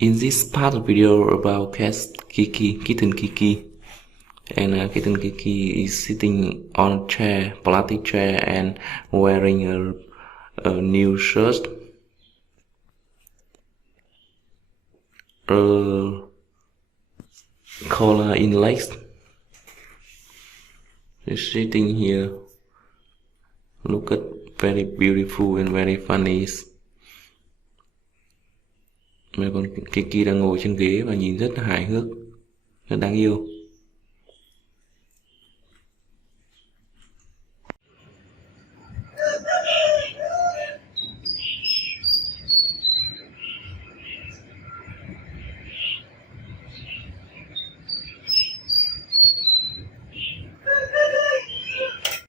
In this part of video about kitten Kiki, and kitten Kiki is sitting on a chair, plastic chair, and wearing a new shirt, collar in legs. She's sitting here, look at very beautiful and very funny. Mà con Kiki đang ngồi trên ghế và nhìn rất hài hước, rất đáng yêu.